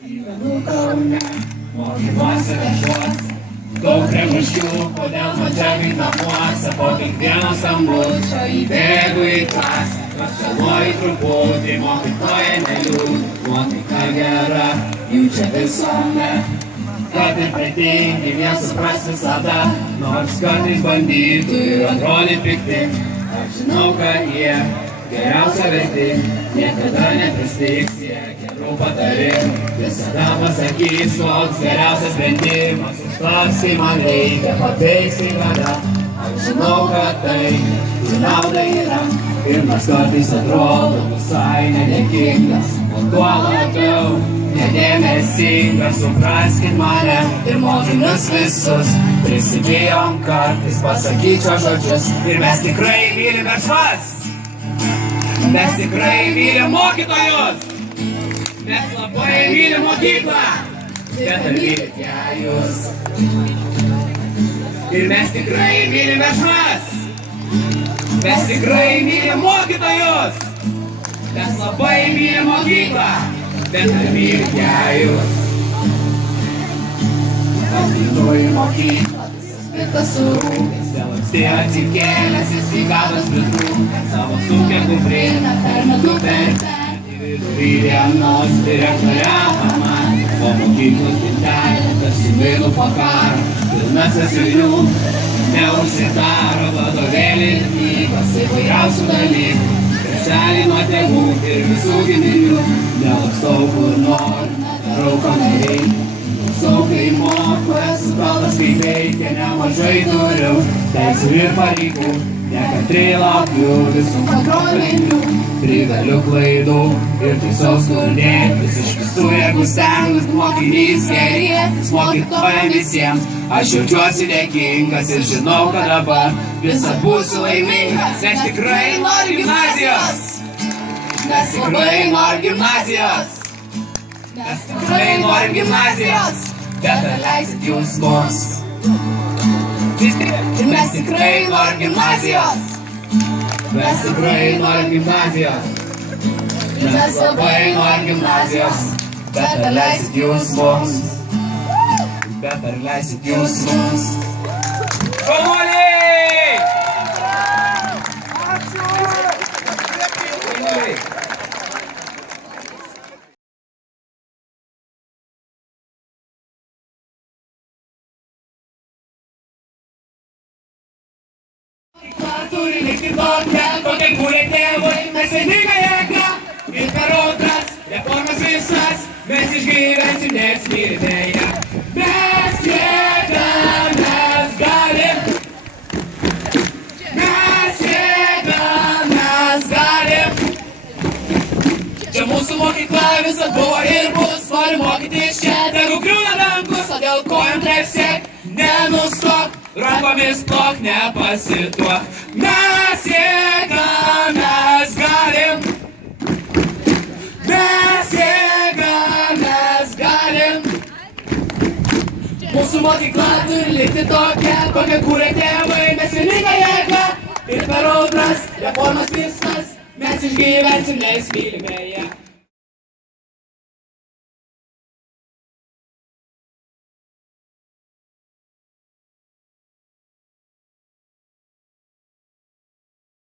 Gyvenu Kaune, mokymuose viešuose, daug priežasčių, kodėl madžiagai namuose, po kiekvieno skambučio įbėgu į klasę, pasiluoju truputį, mokykloje neliūdžiu, nuotaika gera, jų čia visuomet, kad ir pretingi, jie supras visada, nors kartais bandytų ir atrodyti pikti, aš žinau, kad jie geriausia verti, niekada nepristigs jie gerų patarimų, visada pasakys, koks geriausias sprendimas, užtars, kai man reikia, pateiks kai kada, aš žinau, kad tai nauda yra, ir nors kartais atrodo visai nedėkingas, o tuo labiau nedėmesingas, supraskit mane ir mokinius visus, prisibijom kartais pasakyčiau žodžius, ir mes tikrai mylim veržlas. Mes tikrai mylim mokytojus, mes labai mylim mokyklą, bet ar mylit ją jūs? Ir mes tikrai mylim veržlas, mes tikrai mylim mokytojus, mes labai mylim mokyklą, bet ar mylit ją jūs? Ateinu į mokyklą, visas piktas surūkęs, vėl anksti atsikėlęs į sveikatos pritrūkęs, savo sunkią kuprinę permetu per ten, į dienos direktorę pamatė, po mokyklos gintelę, tarsi vėlų po karo, pilnas sąsiuvinių, neužsidaro vadovėlį ir knygos įvairiausių dalykų, krepšelį nuo tėvų ir visų giminių, nelakstau kur noriu, nedarau ko nereikia. Saukai moku, esu kaltas kaip veikia, nemažai turiu teisių ir pareigų, nekantriai laukiu visų kontrolinių, privaliu klaidų ir teisaus skurdėtis, iš visų jėgų stengus mokinys gerėtis, mokytojam visiems, aš jaučiuosi dėkingas ir žinau, kad dabar visad būsiu laimingas, nes tikrai noriu gimnazijos, nes tikrai noriu gimnazijos. Mes tikrai norim gimnazijos, bet ar leisit jūs mums? Ir mes tikrai norim gimnazijos, mes tikrai norim gimnazijos, mes labai norim gimnazijos, bet ar leisit jūs mums? Bet ar leisit jūs mums? Šaunuoliai! Turi likti tokia, kokia kūrė tėvai, mes vieninga jėga ir per audras, reformas visas, mes išgyvensim, nes mylime ją. Mes jėga, mes galim, mes jėga, mes galim. Čia mūsų mokykla visad buvo ir bus, nori mokytis čia, tegu griūna rankos, o dėl kojom trepsėk, nenustok. Rankomis plok, nepasituok. Mes jėga, mes galim. Mes jėga, mes galim. Mūsų mokykla turi likti tokia, kokia kūrė tėvai, mes vieninga jėga ir per audras, reformas visas, mes išgyvensim, nes mylime ją.